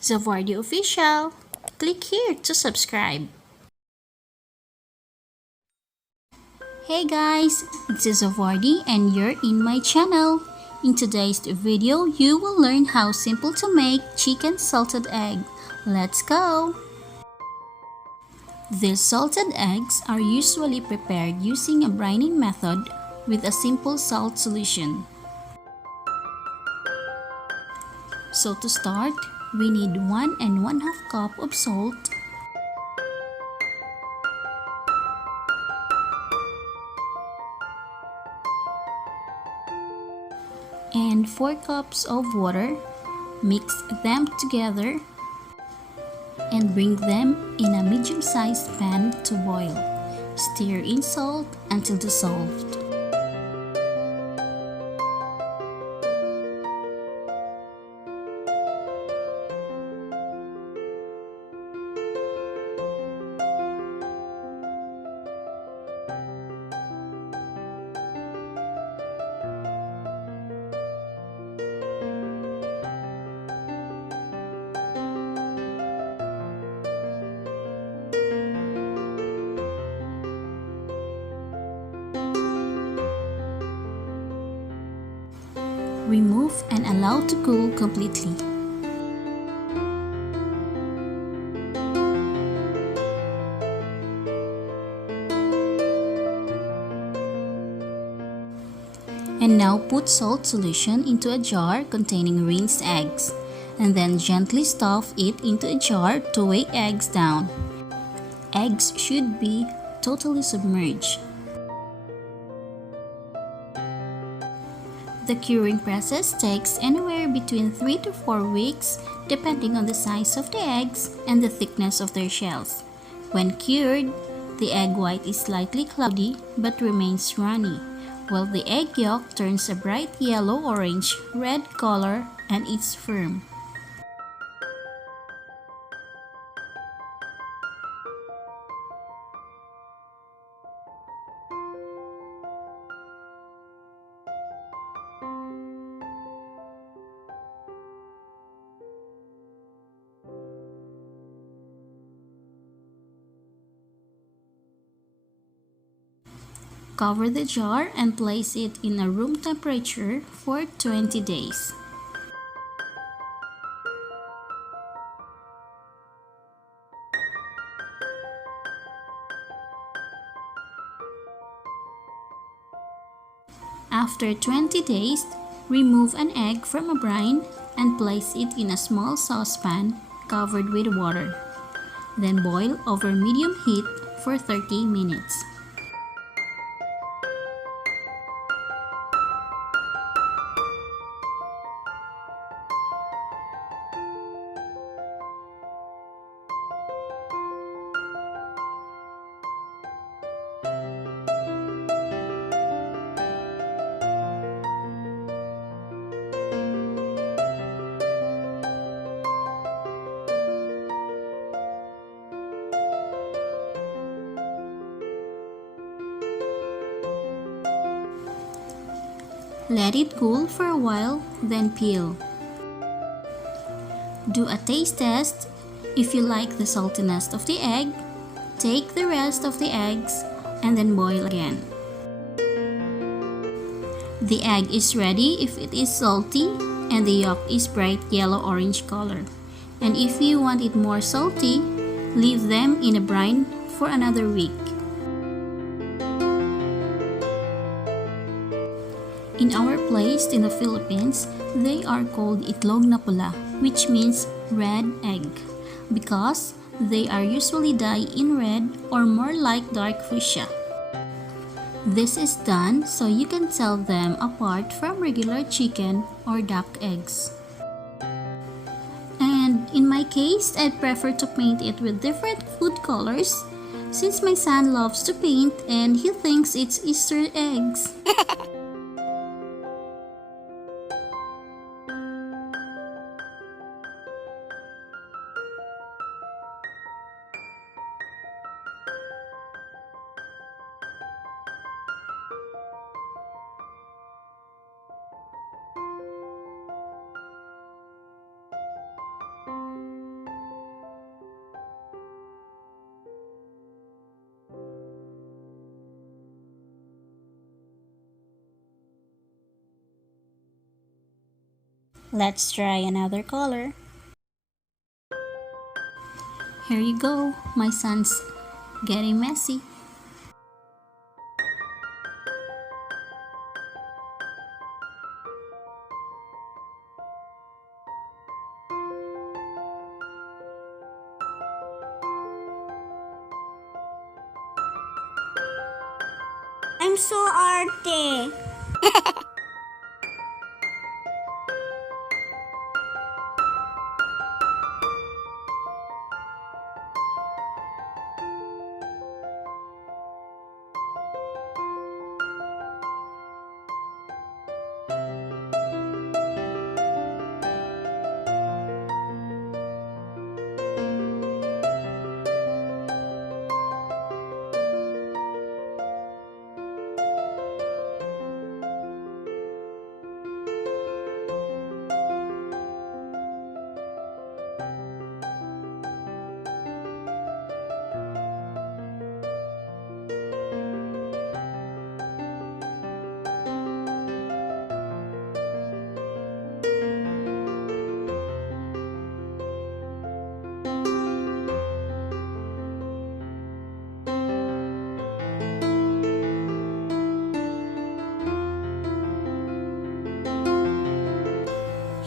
Zavardy Official. Click here to subscribe. Hey guys, this is Zavardy and you're in my channel. In today's video, you will learn how simple to make chicken salted egg. Let's go! These salted eggs are usually prepared using a brining method with a simple salt solution. So to start, we need 1 1/2 cup of salt, and 4 cups of water. Mix them together and bring them in a medium-sized pan to boil. Stir in salt until dissolved. Remove and allow to cool completely. And now put salt solution into a jar containing rinsed eggs, and then gently stuff it into a jar to weigh eggs down. Eggs should be totally submerged. The curing process takes anywhere between 3 to 4 weeks depending on the size of the eggs and the thickness of their shells. When cured, the egg white is slightly cloudy but remains runny, while the egg yolk turns a bright yellow-orange red color and is firm. Cover the jar and place it in a room temperature for 20 days. After 20 days, remove an egg from a brine and place it in a small saucepan covered with water. Then boil over medium heat for 30 minutes. Let it cool for a while, then peel. Do a taste test. If you like the saltiness of the egg, take the rest of the eggs and then boil again. The egg is ready if it is salty and the yolk is bright yellow-orange color. And if you want it more salty, leave them in a brine for another week. In our place in the Philippines, they are called itlog na pula, which means red egg, because they are usually dyed in red or more like dark fuchsia. This is done so you can tell them apart from regular chicken or duck eggs. And in my case, I prefer to paint it with different food colors since my son loves to paint and he thinks it's Easter eggs. Let's try another color. Here you go, my son's getting messy. I'm so arty.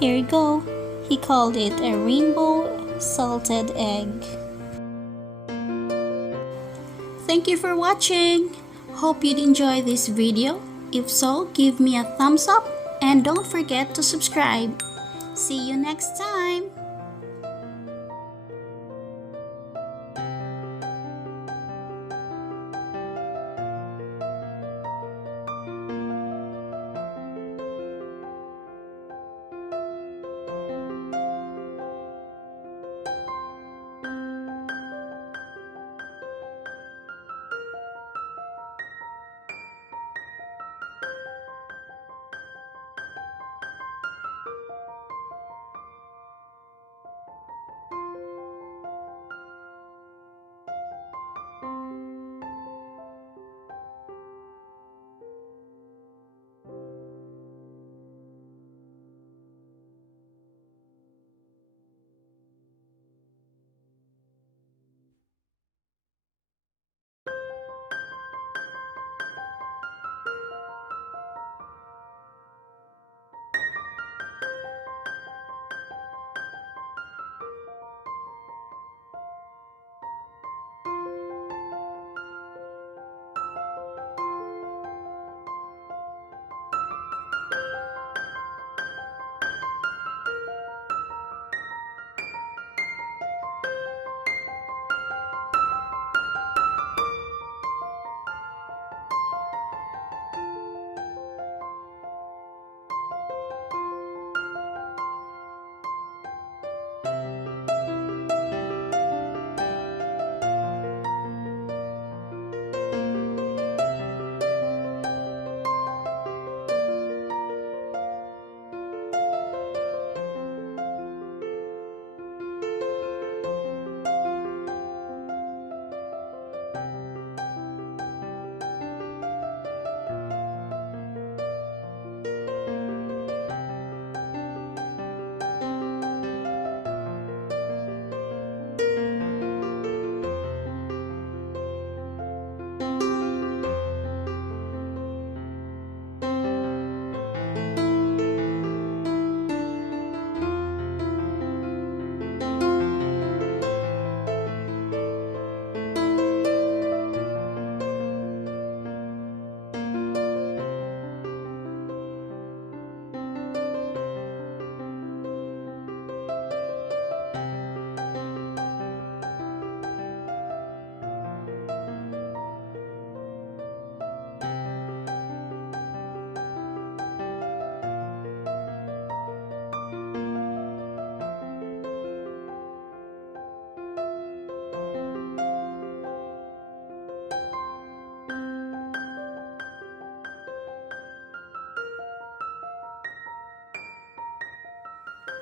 Here you go. He called it a rainbow salted egg. Thank you for watching. Hope you'd enjoy this video. If so, give me a thumbs up and don't forget to subscribe. See you next time.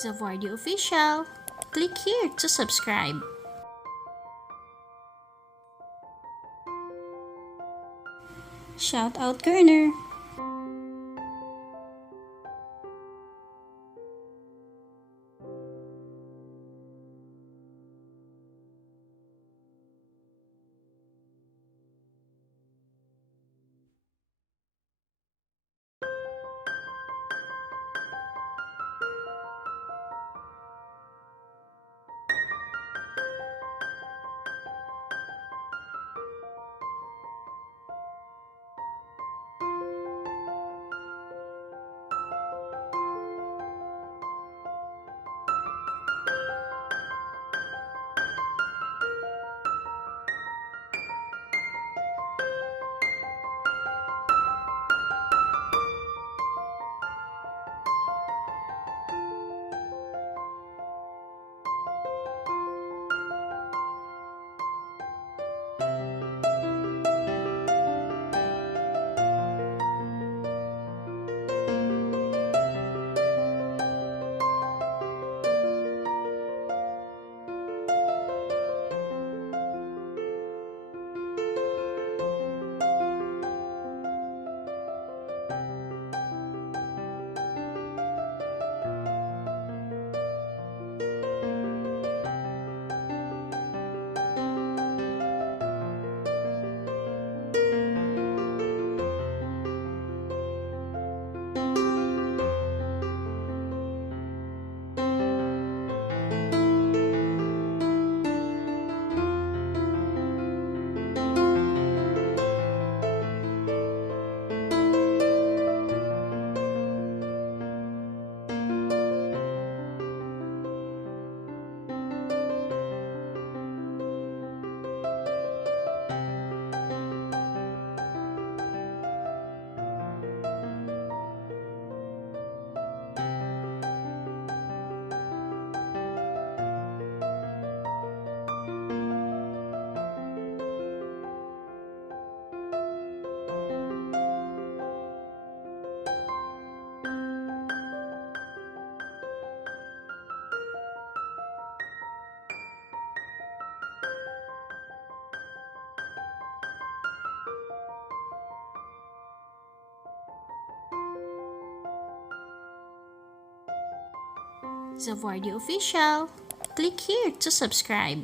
Zavardy Official. Click here to subscribe. Shout out Garner. Zavardy Official. Click here to subscribe.